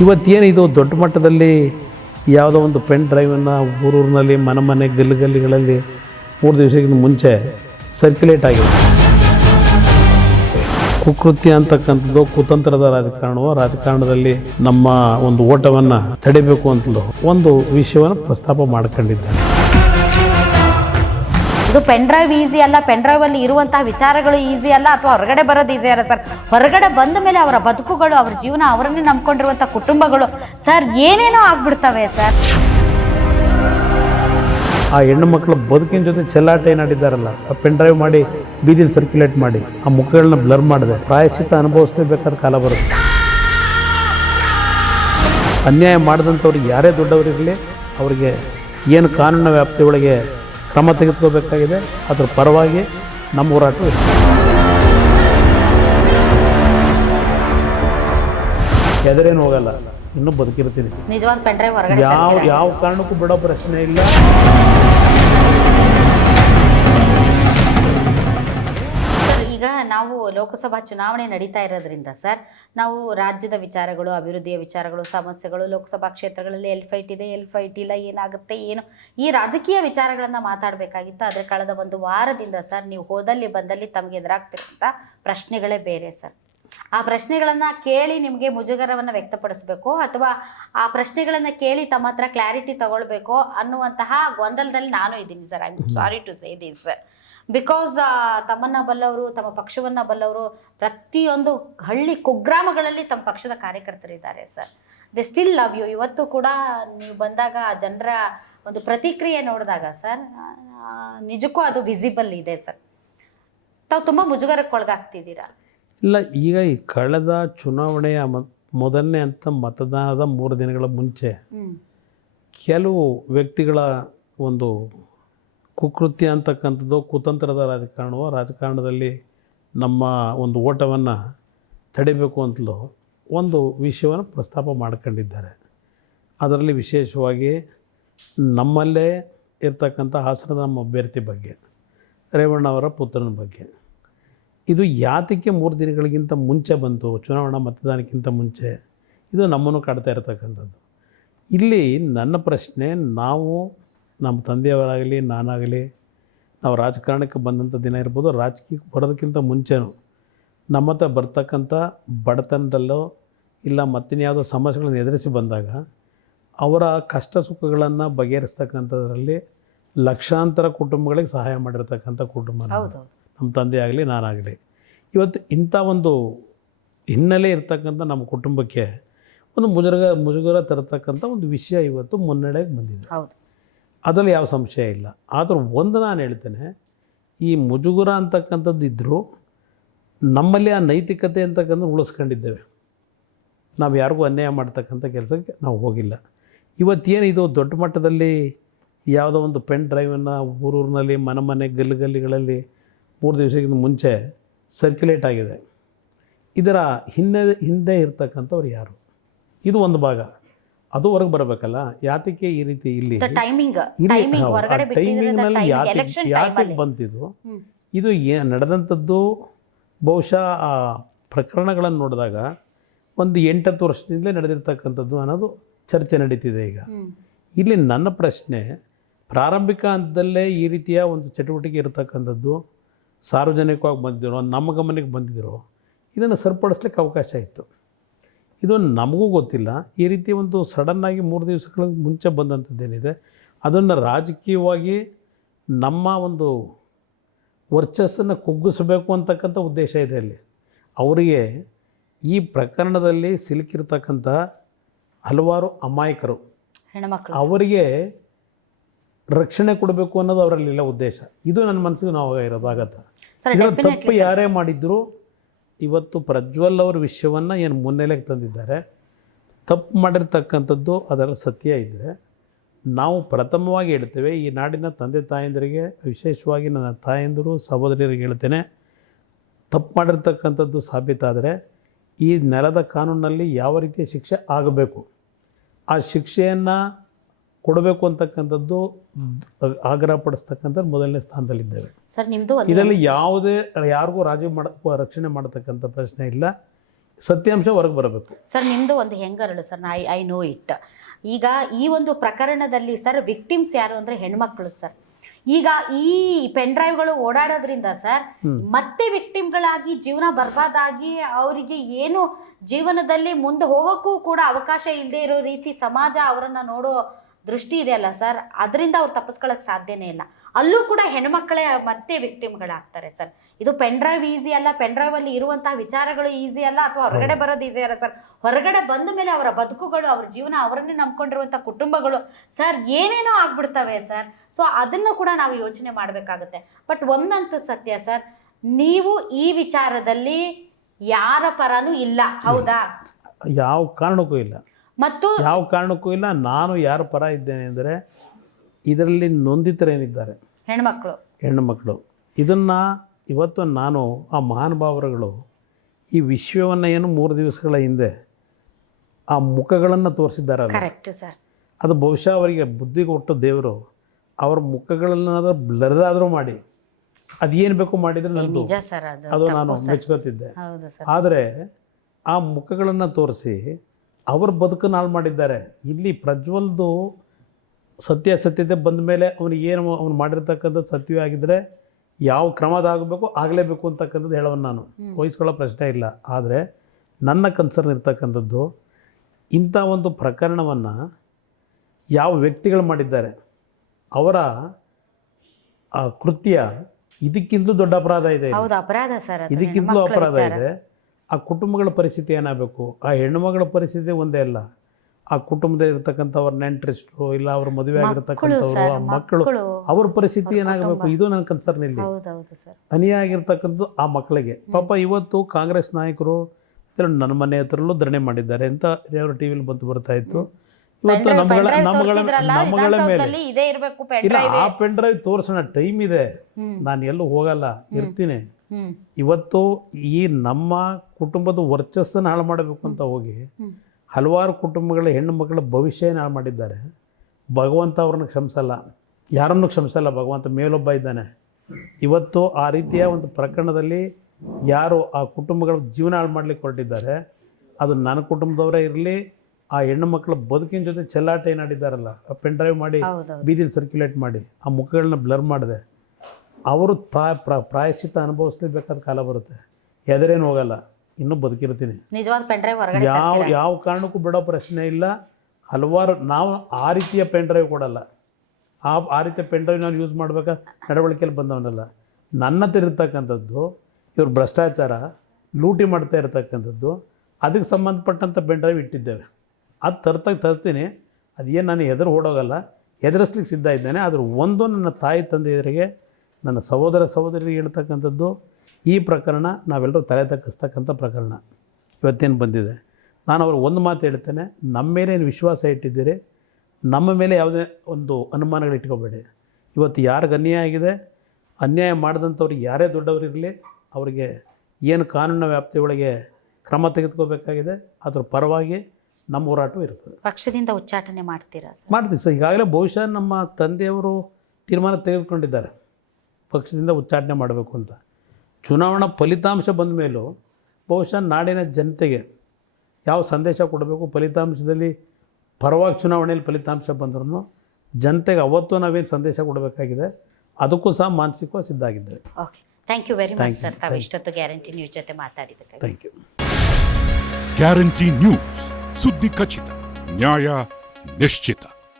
ಇವತ್ತೇನು ಇದು ದೊಡ್ಡ ಮಟ್ಟದಲ್ಲಿ ಯಾವುದೋ ಒಂದು ಪೆನ್ ಡ್ರೈವನ್ನು ಊರೂರಿನಲ್ಲಿ ಮನೆ ಗಲ್ಲಿಗಳಲ್ಲಿ 3 ದಿವಸಕ್ಕಿಂತ ಮುಂಚೆ ಸರ್ಕ್ಯುಲೇಟ್ ಆಗಿದೆ. ಕುಕೃತ್ಯ ಅಂತಕ್ಕಂಥದ್ದು ಕುತಂತ್ರದ ರಾಜಕಾರಣದಲ್ಲಿ ನಮ್ಮ ಒಂದು ಓಟವನ್ನು ತಡಿಬೇಕು ಅಂತಲೂ ಒಂದು ವಿಷಯವನ್ನು ಪ್ರಸ್ತಾಪ ಮಾಡ್ಕೊಂಡಿದ್ದಾರೆ. ಇದು ಪೆನ್ ಡ್ರೈವ್ ಈಸಿ ಅಲ್ಲ, ಪೆನ್ ಡ್ರೈವ್ ಅಲ್ಲಿ ಇರುವಂತಹ ವಿಚಾರಗಳು ಈಸಿ ಅಲ್ಲ, ಅಥವಾ ಹೊರಗಡೆ ಬರೋದು ಈಸಿ ಅಲ್ಲ ಸರ್. ಹೊರಗಡೆ ಬಂದ ಮೇಲೆ ಅವರ ಬದುಕುಗಳು, ಅವರ ಜೀವನ, ಅವರನ್ನೇ ನಂಬ್ಕೊಂಡಿರುವಂಥ ಕುಟುಂಬಗಳು ಸರ್ ಏನೇನೋ ಆಗ್ಬಿಡ್ತವೆ ಸರ್. ಆ ಹೆಣ್ಣು ಮಕ್ಕಳ ಬದುಕಿನ ಜೊತೆ ಚೆಲ್ಲಾಟ ಏನಾಡಿದ್ದಾರಲ್ಲ, ಆ ಪೆನ್ ಡ್ರೈವ್ ಮಾಡಿ ಬೀದಿಲಿ ಸರ್ಕ್ಯುಲೇಟ್ ಮಾಡಿ ಆ ಮುಖಗಳನ್ನ ಬ್ಲರ್ ಮಾಡಿದೆ ಪ್ರಾಯಶ್ಚಿತ್ತ ಅನುಭವಿಸಲೇಬೇಕಾದ ಕಾಲ ಬರುತ್ತೆ. ಅನ್ಯಾಯ ಮಾಡಿದಂಥವ್ರಿಗೆ ಯಾರೇ ದೊಡ್ಡವರಿರಲಿ ಅವರಿಗೆ ಏನು ಕಾನೂನಿನ ವ್ಯಾಪ್ತಿಯೊಳಗೆ ಕ್ರಮ ತೆಗೆದುಕೋಬೇಕಾಗಿದೆ. ಅದರ ಪರವಾಗಿ ನಮ್ಮ ಹೋರಾಟ ಎದರೇನು ಹೋಗಲ್ಲ, ಇನ್ನೂ ಬದುಕಿರ್ತೀನಿ. ನಿಜವಾದ ಪೆನ್ ಡ್ರೈವ್ ಹೊರಗಡೆ ಯಾವ ಕಾರಣಕ್ಕೂ ಬಿಡೋ ಪ್ರಶ್ನೆ ಇಲ್ಲ. ಈಗ ನಾವು ಲೋಕಸಭಾ ಚುನಾವಣೆ ನಡೀತಾ ಇರೋದ್ರಿಂದ ಸರ್, ನಾವು ರಾಜ್ಯದ ವಿಚಾರಗಳು, ಅಭಿವೃದ್ಧಿಯ ವಿಚಾರಗಳು, ಸಮಸ್ಯೆಗಳು, ಲೋಕಸಭಾ ಕ್ಷೇತ್ರಗಳಲ್ಲಿ ಎಲ್ಲಿ ಫೈಟ್ ಇದೆ, ಎಲ್ಲಿ ಫೈಟ್ ಇಲ್ಲ, ಏನಾಗುತ್ತೆ, ಏನು, ಈ ರಾಜಕೀಯ ವಿಚಾರಗಳನ್ನು ಮಾತಾಡಬೇಕಾಗಿತ್ತು. ಆದರೆ ಕಳೆದ ಒಂದು ವಾರದಿಂದ ಸರ್ ನೀವು ಹೋದಲ್ಲಿ ಬಂದಲ್ಲಿ ತಮಗೆ ಎದುರಾಗ್ತಿರುವಂಥ ಪ್ರಶ್ನೆಗಳೇ ಬೇರೆ ಸರ್. ಆ ಪ್ರಶ್ನೆಗಳನ್ನು ಕೇಳಿ ನಿಮಗೆ ಮುಜುಗರವನ್ನು ವ್ಯಕ್ತಪಡಿಸಬೇಕು, ಅಥವಾ ಆ ಪ್ರಶ್ನೆಗಳನ್ನು ಕೇಳಿ ತಮ್ಮ ಹತ್ರ ಕ್ಲಾರಿಟಿ ತಗೊಳ್ಬೇಕು ಅನ್ನುವಂತಹ ಗೊಂದಲದಲ್ಲಿ ನಾನು ಇದ್ದೀನಿ sir. I am sorry to say this sir. Because ತಮ್ಮನ್ನು ಬಲ್ಲವರು, ತಮ್ಮ ಪಕ್ಷವನ್ನು ಬಲ್ಲವರು, ಪ್ರತಿಯೊಂದು ಹಳ್ಳಿ ಕುಗ್ರಾಮಗಳಲ್ಲಿ ತಮ್ಮ ಪಕ್ಷದ ಕಾರ್ಯಕರ್ತರಿದ್ದಾರೆ sir. They still love you. ಇವತ್ತು ಕೂಡ ನೀವು ಬಂದಾಗ ಜನರ ಒಂದು ಪ್ರತಿಕ್ರಿಯೆ ನೋಡಿದಾಗ ಸರ್, ನಿಜಕ್ಕೂ ಅದು ವಿಸಿಬಲ್ ಇದೆ ಸರ್. ತಾವು ತುಂಬ ಮುಜುಗರಕ್ಕೊಳಗಾಗ್ತಿದ್ದೀರಾ. ಇಲ್ಲ, ಈಗ ಈ ಕಳೆದ ಚುನಾವಣೆಯ ಮೊದಲನೇ ಅಂತ ಮತದಾನದ 3 ದಿನಗಳ ಮುಂಚೆ ಕೆಲವು ವ್ಯಕ್ತಿಗಳ ಒಂದು ಕುಕೃತ್ಯ ಅಂತಕ್ಕಂಥದ್ದು ಕುತಂತ್ರದ ರಾಜಕಾರಣದಲ್ಲಿ ನಮ್ಮ ಒಂದು ಓಟವನ್ನು ತಡಿಬೇಕು ಅಂತಲೂ ಒಂದು ವಿಷಯವನ್ನು ಪ್ರಸ್ತಾಪ ಮಾಡ್ಕೊಂಡಿದ್ದಾರೆ. ಅದರಲ್ಲಿ ವಿಶೇಷವಾಗಿ ನಮ್ಮಲ್ಲೇ ಇರ್ತಕ್ಕಂಥ ಹಾಸನದ ನಮ್ಮ ಅಭ್ಯರ್ಥಿ ಬಗ್ಗೆ, ರೇವಣ್ಣ ಅವರ ಪುತ್ರನ ಬಗ್ಗೆ. ಇದು ಯಾತಕ್ಕೆ 3 ದಿನಗಳಿಗಿಂತ ಮುಂಚೆ ಬಂತು, ಚುನಾವಣಾ ಮತದಾನಕ್ಕಿಂತ ಮುಂಚೆ, ಇದು ನಮ್ಮನ್ನು ಕಾಡ್ತಾ ಇರತಕ್ಕಂಥದ್ದು. ಇಲ್ಲಿ ನನ್ನ ಪ್ರಶ್ನೆ, ನಾವು ನಮ್ಮ ತಂದೆಯವರಾಗಲಿ ನಾನಾಗಲಿ ನಾವು ರಾಜಕಾರಣಕ್ಕೆ ಬಂದಂಥ ದಿನ ಇರ್ಬೋದು, ರಾಜಕೀಯಕ್ಕೆ ಬರೋದಕ್ಕಿಂತ ಮುಂಚೆನೂ ನಮ್ಮ ಹತ್ರ ಬರ್ತಕ್ಕಂಥ ಬಡತನದಲ್ಲೋ ಇಲ್ಲ ಮತ್ತಿನ್ಯಾವುದೋ ಸಮಸ್ಯೆಗಳನ್ನು ಎದುರಿಸಿ ಬಂದಾಗ ಅವರ ಕಷ್ಟ ಸುಖಗಳನ್ನು ಬಗೆಹರಿಸ್ತಕ್ಕಂಥದ್ರಲ್ಲಿ ಲಕ್ಷಾಂತರ ಕುಟುಂಬಗಳಿಗೆ ಸಹಾಯ ಮಾಡಿರ್ತಕ್ಕಂಥ ಕುಟುಂಬ ನಮ್ಮ ತಂದೆ ಆಗಲಿ ನಾನಾಗಲಿ. ಇವತ್ತು ಇಂಥ ಒಂದು ಹಿನ್ನೆಲೆ ಇರ್ತಕ್ಕಂಥ ನಮ್ಮ ಕುಟುಂಬಕ್ಕೆ ಒಂದು ಮುಜುಗರ ತರತಕ್ಕಂಥ ಒಂದು ವಿಷಯ ಇವತ್ತು ಮುನ್ನಡೆಗೆ ಬಂದಿದೆ. ಅದರಲ್ಲಿ ಯಾವ ಸಂಶಯ ಇಲ್ಲ. ಆದರೂ ಒಂದು ನಾನು ಹೇಳ್ತೇನೆ, ಈ ಮುಜುಗರ ಅಂತಕ್ಕಂಥದ್ದು ಇದ್ದರೂ ನಮ್ಮಲ್ಲಿ ಆ ನೈತಿಕತೆ ಅಂತಕ್ಕಂಥದ್ದು ಉಳಿಸ್ಕೊಂಡಿದ್ದೇವೆ. ನಾವು ಯಾರಿಗೂ ಅನ್ಯಾಯ ಮಾಡ್ತಕ್ಕಂಥ ಕೆಲಸಕ್ಕೆ ನಾವು ಹೋಗಿಲ್ಲ. ಇವತ್ತೇನು ಇದು ದೊಡ್ಡ ಮಟ್ಟದಲ್ಲಿ ಯಾವುದೋ ಒಂದು ಪೆನ್ ಡ್ರೈವನ್ನು ಊರೂರಿನಲ್ಲಿ ಮನೆ ಗಲ್ಲಿಗಳಲ್ಲಿ 3 ದಿವಸಕ್ಕಿಂತ ಮುಂಚೆ ಸರ್ಕ್ಯುಲೇಟ್ ಆಗಿದೆ. ಇದರ ಹಿಂದೆ ಇರ್ತಕ್ಕಂಥವ್ರು ಯಾರು? ಇದು ಒಂದು ಭಾಗ. ಅದು ಹೊರಗೆ ಬರಬೇಕಲ್ಲ. ಯಾತಕ್ಕೆ ಈ ರೀತಿ ಇಲ್ಲಿ ಟೈಮಿಂಗ್ನಲ್ಲಿ ಯಾತಕ್ಕೆ ಬಂತಿದ್ದು? ಇದು ನಡೆದಂಥದ್ದು ಬಹುಶಃ ಆ ಪ್ರಕರಣಗಳನ್ನು ನೋಡಿದಾಗ ಒಂದು 8-10 ವರ್ಷದಿಂದಲೇ ನಡೆದಿರ್ತಕ್ಕಂಥದ್ದು ಅನ್ನೋದು ಚರ್ಚೆ ನಡೀತಿದೆ ಈಗ. ಇಲ್ಲಿ ನನ್ನ ಪ್ರಶ್ನೆ, ಪ್ರಾರಂಭಿಕ ಹಂತದಲ್ಲೇ ಈ ರೀತಿಯ ಒಂದು ಚಟುವಟಿಕೆ ಇರತಕ್ಕಂಥದ್ದು ಸಾರ್ವಜನಿಕವಾಗಿ ಬಂದಿರೋ, ನಮ್ಮ ಗಮನಕ್ಕೆ ಬಂದಿದ್ದರು, ಇದನ್ನು ಸರಿಪಡಿಸ್ಲಿಕ್ಕೆ ಅವಕಾಶ ಇತ್ತು. ಇದು ನಮಗೂ ಗೊತ್ತಿಲ್ಲ. ಈ ರೀತಿ ಒಂದು ಸಡನ್ನಾಗಿ 3 ದಿವಸಗಳ ಮುಂಚೆ ಬಂದಂಥದ್ದೇನಿದೆ, ಅದನ್ನು ರಾಜಕೀಯವಾಗಿ ನಮ್ಮ ಒಂದು ವರ್ಚಸ್ಸನ್ನು ಕುಗ್ಗಿಸಬೇಕು ಅಂತಕ್ಕಂಥ ಉದ್ದೇಶ ಇದೆ ಅಲ್ಲಿ. ಅವರಿಗೆ ಈ ಪ್ರಕರಣದಲ್ಲಿ ಸಿಲುಕಿರ್ತಕ್ಕಂಥ ಹಲವಾರು ಅಮಾಯಕರು, ಅವರಿಗೆ ರಕ್ಷಣೆ ಕೊಡಬೇಕು ಅನ್ನೋದು ಅವರಲ್ಲಿಲ್ಲ ಉದ್ದೇಶ. ಇದು ನನ್ನ ಮನಸ್ಸಿಗೆ ಇರೋದಾಗತ್ತೆ. ಇದರ ತಪ್ಪು ಯಾರೇ ಮಾಡಿದ್ರು ಇವತ್ತು ಪ್ರಜ್ವಲ್ ಅವರ ವಿಷಯವನ್ನು ಏನು ಮುನ್ನೆಲೆಗೆ ತಂದಿದ್ದಾರೆ, ತಪ್ಪು ಮಾಡಿರ್ತಕ್ಕಂಥದ್ದು ಅದರ ಸತ್ಯ ಇದ್ದರೆ ನಾವು ಪ್ರಥಮವಾಗಿ ಹೇಳ್ತೇವೆ, ಈ ನಾಡಿನ ತಂದೆ ತಾಯಂದಿರಿಗೆ, ವಿಶೇಷವಾಗಿ ನನ್ನ ತಾಯಂದಿರು ಸಹೋದರಿಯರಿಗೆ ಹೇಳ್ತೇನೆ, ತಪ್ಪು ಮಾಡಿರ್ತಕ್ಕಂಥದ್ದು ಸಾಬೀತಾದರೆ ಈ ನೆಲದ ಕಾನೂನಲ್ಲಿ ಯಾವ ರೀತಿಯ ಶಿಕ್ಷೆ ಆಗಬೇಕು, ಆ ಶಿಕ್ಷೆಯನ್ನು ಕೊಡಬೇಕು ಅಂತಕ್ಕಂಥದ್ದು ಆಗ್ರಹ ಪಡಿಸ್ತಕ್ಕಂಥದ್ದು ಮೊದಲನೇ ಸ್ಥಾನದಲ್ಲಿದ್ದೇವೆ ಸರ್. ನಿಮ್ಮದು ಇದರಲ್ಲಿ ಯಾವುದೇ ಯಾರಿಗೂ ರಕ್ಷಣೆ ಮಾಡತಕ್ಕಂಥ ಪ್ರಶ್ನೆ ಇಲ್ಲ. ಸತ್ಯಾಂಶ ಹೊರಗೆ ಬರಬೇಕು. ಸರ್ ನಿಮ್ಮದು ಒಂದು ಹೆಂಗರಳು ಸರ್, ಐ ನೋ ಇಟ್. ಈಗ ಈ ಒಂದು ಪ್ರಕರಣದಲ್ಲಿ ಸರ್ ವಿಕ್ಟಿಮ್ಸ್ ಯಾರು ಅಂದರೆ ಹೆಣ್ಮಕ್ಳು ಸರ್. ಈಗ ಈ ಪೆನ್ ಡ್ರೈವ್ಗಳು ಓಡಾಡೋದ್ರಿಂದ ಸರ್ ಮತ್ತೆ ವಿಕ್ಟಿಮ್ಗಳಾಗಿ ಜೀವನ ಬರ್ಬಾದಾಗಿ ಅವರಿಗೆ ಏನು ಜೀವನದಲ್ಲಿ ಮುಂದೆ ಹೋಗೋಕ್ಕೂ ಕೂಡ ಅವಕಾಶ ಇಲ್ಲದೆ ಇರೋ ರೀತಿ ಸಮಾಜ ಅವರನ್ನು ನೋಡೋ ದೃಷ್ಟಿ ಇದೆಯಲ್ಲ ಸರ್, ಅದರಿಂದ ಅವ್ರು ತಪ್ಪಿಸ್ಕೊಳ್ಳೋಕೆ ಸಾಧ್ಯನೇ ಇಲ್ಲ. ಅಲ್ಲೂ ಕೂಡ ಹೆಣ್ಮಕ್ಳೇ ಮತ್ತೆ ವಿಕ್ಟಿಮ್ಗಳಾಗ್ತಾರೆ ಸರ್. ಇದು ಪೆನ್ ಡ್ರೈವ್ ಈಸಿ ಅಲ್ಲ, ಪೆನ್ ಡ್ರೈವಲ್ಲಿ ಇರುವಂತಹ ವಿಚಾರಗಳು ಈಸಿ ಅಲ್ಲ, ಅಥವಾ ಹೊರಗಡೆ ಬರೋದು ಈಸಿ ಅಲ್ಲ ಸರ್. ಹೊರಗಡೆ ಬಂದ ಮೇಲೆ ಅವರ ಬದುಕುಗಳು, ಅವ್ರ ಜೀವನ, ಅವರನ್ನೇ ನಂಬ್ಕೊಂಡಿರುವಂಥ ಕುಟುಂಬಗಳು ಸರ್ ಏನೇನೋ ಆಗ್ಬಿಡ್ತವೆ ಸರ್. ಸೊ ಅದನ್ನು ಕೂಡ ನಾವು ಯೋಚನೆ ಮಾಡಬೇಕಾಗುತ್ತೆ. ಬಟ್ ಒಂದಂತೂ ಸತ್ಯ ಸರ್, ನೀವು ಈ ವಿಚಾರದಲ್ಲಿ ಯಾರ ಪರನೂ ಇಲ್ಲ, ಹೌದಾ? ಯಾವ ಕಾರಣಕ್ಕೂ ಇಲ್ಲ, ಮತ್ತು ಯಾವ ಕಾರಣಕ್ಕೂ ಇಲ್ಲ. ನಾನು ಯಾರ ಪರ ಇದ್ದೇನೆ ಅಂದರೆ ಇದರಲ್ಲಿ ನೊಂದಿತರೇನಿದ್ದಾರೆ ಹೆಣ್ಣು ಮಕ್ಕಳು, ಇದನ್ನು ಇವತ್ತು ನಾನು ಆ ಮಹಾನುಭಾವರುಗಳು ಈ ವಿಶ್ವವನ್ನು ಏನು 3 ದಿವಸಗಳ ಹಿಂದೆ ಆ ಮುಖಗಳನ್ನು ತೋರಿಸಿದ್ದಾರಲ್ಲ, ಕರೆಕ್ಟ್ ಸರ್. ಅದು ಬಹುಶಃ ಅವರಿಗೆ ಬುದ್ಧಿ ಕೊಟ್ಟು ದೇವರು ಅವ್ರ ಮುಖಗಳನ್ನಾದ್ರೂ ಬ್ಲರ್ ಆದರೂ ಮಾಡಿ ಅದೇನು ಬೇಕು ಮಾಡಿದರೆ ನಂದು ನಿಜ ಸರ್, ಅದು ನಾನು ಮೆಚ್ಕೋತಿದ್ದೆ. ಹೌದು ಸರ್. ಆದರೆ ಆ ಮುಖಗಳನ್ನು ತೋರಿಸಿ ಅವ್ರ ಬದುಕನ್ನು ಹಾಳು ಮಾಡಿದ್ದಾರೆ. ಇಲ್ಲಿ ಪ್ರಜ್ವಲ್ದು ಸತ್ಯಾಸತ್ಯತೆ ಬಂದ ಮೇಲೆ ಅವನಿಗೇನು ಅವ್ನು ಮಾಡಿರ್ತಕ್ಕಂಥದ್ದು ಸತ್ಯವೇ ಆಗಿದ್ದರೆ ಯಾವ ಕ್ರಮದಾಗಬೇಕು ಆಗಲೇಬೇಕು ಅಂತಕ್ಕಂಥದ್ದು ಹೇಳೋನು ನಾನು, ವಹಿಸ್ಕೊಳ್ಳೋ ಪ್ರಶ್ನೆ ಇಲ್ಲ. ಆದರೆ ನನ್ನ ಕನ್ಸರ್ನ್ ಇರ್ತಕ್ಕಂಥದ್ದು ಇಂಥ ಒಂದು ಪ್ರಕರಣವನ್ನು ಯಾವ ವ್ಯಕ್ತಿಗಳು ಮಾಡಿದ್ದಾರೆ ಅವರ ಆ ಕೃತ್ಯ ಇದಕ್ಕಿಂತಲೂ ದೊಡ್ಡ ಅಪರಾಧ ಇದೆ, ಇದಕ್ಕಿಂತಲೂ ಅಪರಾಧ ಇದೆ. ಆ ಕುಟುಂಬಗಳ ಪರಿಸ್ಥಿತಿ ಏನಾಗಬೇಕು, ಆ ಹೆಣ್ಣುಮಗಳ ಪರಿಸ್ಥಿತಿ ಒಂದೇ ಅಲ್ಲ, ಆ ಕುಟುಂಬದಲ್ಲಿ ಇರ್ತಕ್ಕಂಥವ್ರ ನೆಂಟರಿಸ್ಟ್ರು ಇಲ್ಲ ಅವ್ರ ಮದುವೆ ಆಗಿರ್ತಕ್ಕಂಥವ್ರು ಆ ಮಕ್ಕಳು ಅವ್ರ ಪರಿಸ್ಥಿತಿ ಏನಾಗಬೇಕು, ಇದು ನನ್ನ ಕನ್ಸರ್ನ್. ಇಲ್ಲಿ ಅನ್ಯಾಯ ಆಗಿರ್ತಕ್ಕಂಥದ್ದು ಆ ಮಕ್ಕಳಿಗೆ. ಪಾಪ ಇವತ್ತು ಕಾಂಗ್ರೆಸ್ ನಾಯಕರು ನನ್ನ ಮನೆ ಹತ್ರಲ್ಲೂ ಧರಣಿ ಮಾಡಿದ್ದಾರೆ ಅಂತ ಅವ್ರ ಟಿ ವಿಲಿ ಬರ್ತಾ ಇತ್ತು. ಇವತ್ತು ನಮ್ಮಗಳ ಮೇಲೆ ಇಲ್ಲ, ಆ ಪೆನ್ ಡ್ರೈವ್ ತೋರಿಸೋಣ, ಟೈಮ್ ಇದೆ, ನಾನು ಎಲ್ಲೂ ಹೋಗಲ್ಲ, ಇರ್ತೀನಿ. ಇವತ್ತು ಈ ನಮ್ಮ ಕುಟುಂಬದ ವರ್ಚಸ್ಸನ್ನು ಹಾಳು ಮಾಡಬೇಕು ಅಂತ ಹೋಗಿ ಹಲವಾರು ಕುಟುಂಬಗಳ ಹೆಣ್ಣು ಮಕ್ಕಳ ಭವಿಷ್ಯನ ಹಾಳು ಮಾಡಿದ್ದಾರೆ. ಭಗವಂತ ಅವ್ರನ್ನ ಕ್ಷಮಿಸಲ್ಲ, ಯಾರನ್ನೂ ಕ್ಷಮಿಸಲ್ಲ. ಭಗವಂತ ಮೇಲೊಬ್ಬ ಇದ್ದಾನೆ. ಇವತ್ತು ಆ ರೀತಿಯ ಒಂದು ಪ್ರಕರಣದಲ್ಲಿ ಯಾರು ಆ ಕುಟುಂಬಗಳ ಜೀವನ ಹಾಳು ಮಾಡಲಿಕ್ಕೆ ಹೊರಟಿದ್ದಾರೆ, ಅದು ನನ್ನ ಕುಟುಂಬದವರೇ ಇರಲಿ, ಆ ಹೆಣ್ಣು ಮಕ್ಕಳ ಬದುಕಿನ ಜೊತೆ ಚೆಲ್ಲಾಟ ಏನಾಡಿದ್ದಾರಲ್ಲ, ಆ ಪೆನ್ ಡ್ರೈವ್ ಮಾಡಿ ಬೀದಿಲಿ ಸರ್ಕ್ಯುಲೇಟ್ ಮಾಡಿ ಆ ಮುಖಗಳನ್ನ ಬ್ಲರ್ ಮಾಡಿದೆ, ಅವರು ಪ್ರಾಯಶ್ಚಿತ್ತ ಅನುಭವಿಸ್ಲೇಬೇಕಾದ ಕಾಲ ಬರುತ್ತೆ. ಎದರೇನು ಹೋಗಲ್ಲ, ಇನ್ನೂ ಬದುಕಿರ್ತೀನಿ. ಯಾವ ಕಾರಣಕ್ಕೂ ಬಿಡೋ ಪ್ರಶ್ನೆ ಇಲ್ಲ. ಹಲವಾರು ನಾವು ಆ ರೀತಿಯ ಪೆನ್ ಡ್ರೈವ್ ಕೊಡಲ್ಲ, ಆ ರೀತಿಯ ಪೆನ್ ಡ್ರೈವ್ ನಾವು ಯೂಸ್ ಮಾಡಬೇಕಾ ನಡವಳಿಕೆಯಲ್ಲಿ ಬಂದವನಲ್ಲ. ನನ್ನ ಹತ್ರ ಇರ್ತಕ್ಕಂಥದ್ದು ಇವ್ರು ಭ್ರಷ್ಟಾಚಾರ ಲೂಟಿ ಮಾಡ್ತಾ ಇರ್ತಕ್ಕಂಥದ್ದು, ಅದಕ್ಕೆ ಸಂಬಂಧಪಟ್ಟಂಥ ಪೆನ್ ಡ್ರೈವ್ ಇಟ್ಟಿದ್ದೇವೆ. ಅದು ತರ್ತೀನಿ, ಅದೇನು ನಾನು ಎದುರು ಓಡೋಗಲ್ಲ, ಎದುರಿಸ್ಲಿಕ್ಕೆ ಸಿದ್ಧ ಇದ್ದೇನೆ. ಆದರೂ ಒಂದು ನನ್ನ ತಾಯಿ ತಂದೆಯರಿಗೆ, ನನ್ನ ಸಹೋದರ ಸಹೋದರಿಗೆ ಹೇಳ್ತಕ್ಕಂಥದ್ದು, ಈ ಪ್ರಕರಣ ನಾವೆಲ್ಲರೂ ತಲೆ ತಗ್ಗಿಸ್ತಕ್ಕಂಥ ಪ್ರಕರಣ ಇವತ್ತೇನು ಬಂದಿದೆ. ನಾನು ಅವ್ರಿಗೆ ಒಂದು ಮಾತು ಹೇಳ್ತೇನೆ, ನಮ್ಮ ಮೇಲೆ ಏನು ವಿಶ್ವಾಸ ಇಟ್ಟಿದ್ದೀರಿ, ನಮ್ಮ ಮೇಲೆ ಯಾವುದೇ ಒಂದು ಅನುಮಾನಗಳು ಇಟ್ಕೋಬೇಡಿ. ಇವತ್ತು ಯಾರಿಗೆ ಅನ್ಯಾಯ ಆಗಿದೆ, ಅನ್ಯಾಯ ಮಾಡಿದಂಥವ್ರಿಗೆ ಯಾರೇ ದೊಡ್ಡವರಿರಲಿ, ಅವರಿಗೆ ಏನು ಕಾನೂನಿನ ವ್ಯಾಪ್ತಿಯೊಳಗೆ ಕ್ರಮ ತೆಗೆದುಕೋಬೇಕಾಗಿದೆ ಅದ್ರ ಪರವಾಗಿ ನಮ್ಮ ಹೋರಾಟವೂ ಇರ್ತದೆ. ಪಕ್ಷದಿಂದ ಉಚ್ಚಾಟನೆ ಮಾಡ್ತೀರಾ? ಮಾಡ್ತೀವಿ ಸರ್. ಈಗಾಗಲೇ ಬಹುಶಃ ನಮ್ಮ ತಂದೆಯವರು ತೀರ್ಮಾನ ತೆಗೆದುಕೊಂಡಿದ್ದಾರೆ ಪಕ್ಷದಿಂದ ಉಚ್ಚಾಟನೆ ಮಾಡಬೇಕು ಅಂತ. ಚುನಾವಣಾ ಫಲಿತಾಂಶ ಬಂದ ಮೇಲೂ ಬಹುಶಃ ನಾಡಿನ ಜನತೆಗೆ ಯಾವ ಸಂದೇಶ ಕೊಡಬೇಕು, ಫಲಿತಾಂಶದಲ್ಲಿ ಪರವಾಗಿ ಚುನಾವಣೆಯಲ್ಲಿ ಫಲಿತಾಂಶ ಬಂದ್ರೂ ಜನತೆಗೆ ಅವತ್ತು ನಾವೇನು ಸಂದೇಶ ಕೊಡಬೇಕಾಗಿದೆ ಅದಕ್ಕೂ ಸಹ ಮಾನಸಿಕವಾಗಿ ಸಿದ್ಧ ಆಗಿದ್ದೇವೆ. Okay, thank you very much sir. ತಾವು ಇಷ್ಟೊತ್ತು ಗ್ಯಾರಂಟಿ ನ್ಯೂಸ್ ಜೊತೆ ಮಾತಾಡಿದ್ದಕ್ಕೆ ಥ್ಯಾಂಕ್ ಯು. ಗ್ಯಾರಂಟಿ ನ್ಯೂಸ್, ಸುದ್ದಿ ಖಚಿತ, ನ್ಯಾಯ ನಿಶ್ಚಿತ.